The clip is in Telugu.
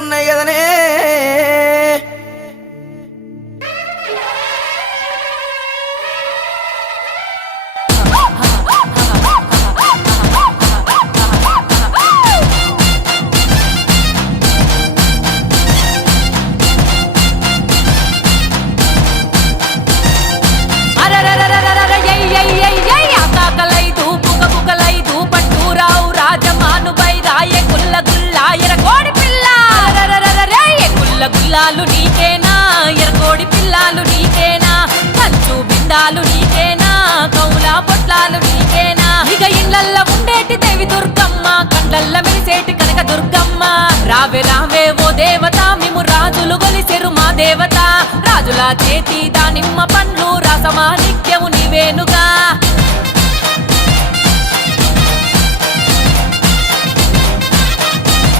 ఉన్నాయి కదనే. గుల్లాలు నీకేనా, ఎరకోడి పిల్లాలు నీకేనా, కంచు బిందాలు నీకేనా, కౌలా పొట్లాలు నీకేనా. ఇక ఇళ్ళల్ల ఉండేటి దేవి దుర్గమ్మ, కండ్లల్ల మెరిసేటి కనక దుర్గమ్మ. రావే రావే ఓ దేవత, మేము రాజులు గొలిసెరు మా దేవత. రాజుల చేతి దానిమ్మ పండ్లు రసమా